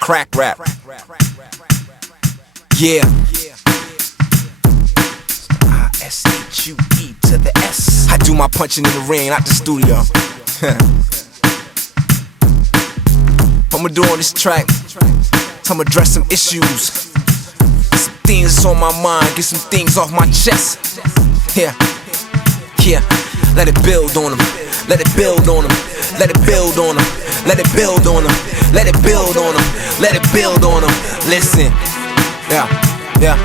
Crack rap. Yeah. I-S-H-U-E to the S. I do my punching in the ring, not the studio. I'ma do on this track, I'ma address some issues, some things that's on my mind, get some things off my chest. Yeah. Let it build on them. Let it build on them. Let it build on them. Let it build on them. Let it build on them. Let it build on them. Listen. Yeah.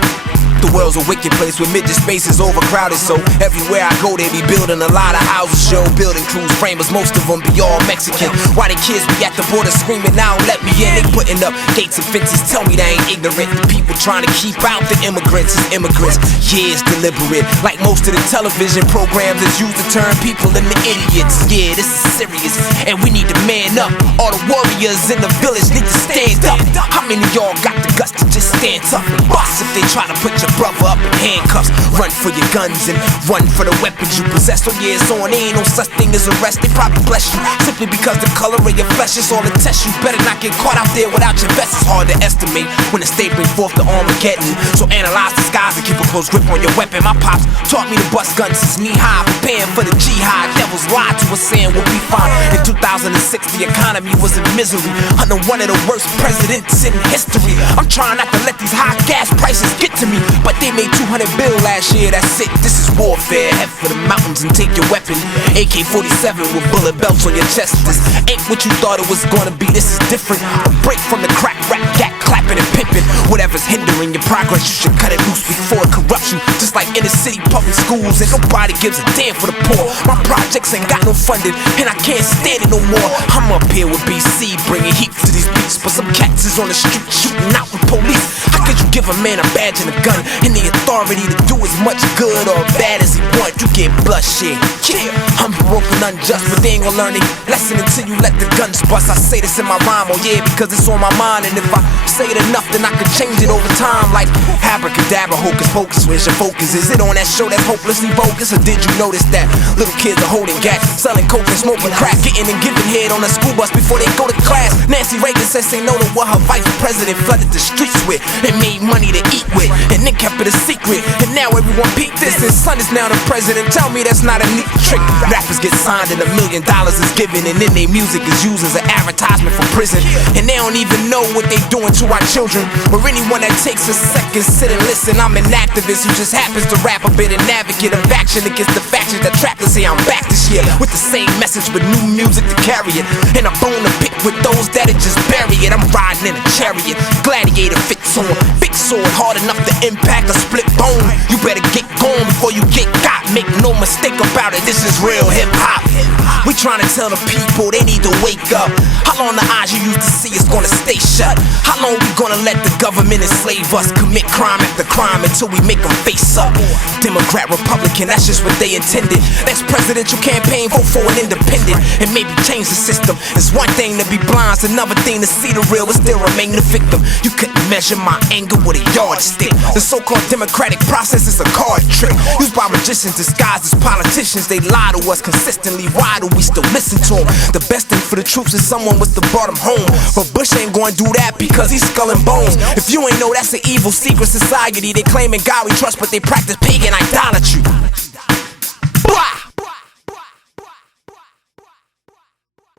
The world's a wicked place with midget spaces overcrowded, so everywhere I go they be building a lot of houses. Show building crews, framers, most of them be all Mexican. Why they kids be at the border screaming, now let me in? They putting up gates and fences, tell me they ain't ignorant. The people trying to keep out the immigrants is immigrants. Yeah, it's deliberate, like most of the television programs that use to turn people into idiots. Yeah, this is serious, and we need to man up. All the warriors in the village need to stand up. How many of y'all got the guts to just stand tough and bust if they try to put your brother up in handcuffs? Run for your guns and run for the weapons you possess. So yeah, it's on, there ain't no such thing as arrest. They probably bless you simply because the color of your flesh is all the test. You better not get caught out there without your vest. It's hard to estimate when the state bring forth the Armageddon. So analyze the skies and keep a close grip on your weapon. My pops taught me to bust guns since knee-high, preparing for the jihad. Devils lied to us saying we'll be fine. In 2006 the economy was in misery under one of the worst presidents in history. I'm trying not to let these high gas prices get to me, but they made 200 billion last year, that's it. This is warfare. Head for the mountains and take your weapon. AK-47 with bullet belts on your chest. This ain't what you thought it was gonna be. This is different. A break from the crack rap, gat clapping and pimping. Whatever's hindering your progress, you should cut it loose before it corrupts you. Just like inner city public schools, and nobody gives a damn for the poor. My projects ain't got no funding, and I can't stand it no more. I'm up here with BC, bringing heat to these beats, but some cats is on the street shooting out with police. How could you give a man a badge and a gun and the authority to do as much good or bad as he wants? You get bloodshed. Yeah, I'm broken unjust, but they ain't gonna learn a lesson until you let the guns bust. I say this in my rhyme, oh yeah, because it's on my mind, and if I say it enough, then I can change it over time. Like abracadabra, hocus pocus, where's your focus? Is it on that show that's hopelessly bogus, or did you notice that little kids are holding gas, selling coke and smoking crack, getting and giving head on a school bus before they go to class? Nancy Reagan says they know to what her vice president flooded the streets with and made money to eat with, and then kept it a secret, and now everyone peep this. His son is now the president. Tell me that's not a neat trick. Rappers get signed and $1 million is given, and then their music is used as an advertisement for prison, and they don't even know what they doing to our children. Or anyone that takes a second, sit and listen. I'm an activist who just happens to rap a bit, an advocate of action against the factions that trap to say I'm back this year with the same message but new music to carry it, and a bone to pick with those that'll just bury it. I'm riding in a chariot, gladiator fits on, big sword hard enough to impact a split bone. You better get gone before you get got. Make no mistake about it, this is real hip-hop. We trying to tell the people they need to wake up. How long the eyes you used to see is gonna stay shut? How long we gonna let the government enslave us, commit crime after crime until we make them face up? Democrat, Republican, that's just what they intended. Next presidential campaign, vote for an independent and maybe change the system. It's one thing to be blind, it's another thing to see the real and still remain the victim. You couldn't measure my anger with a yardstick. The so-called democratic process is a card trick used by magicians disguised as politicians. They lie to us consistently. Why do we still listen to them? The best thing for the troops is someone with the brought them home, but Bush ain't gonna do that because he's skull and bones. If you ain't know, that's an evil secret society. They claim in God we trust, but they practice pagan idolatry. Blah!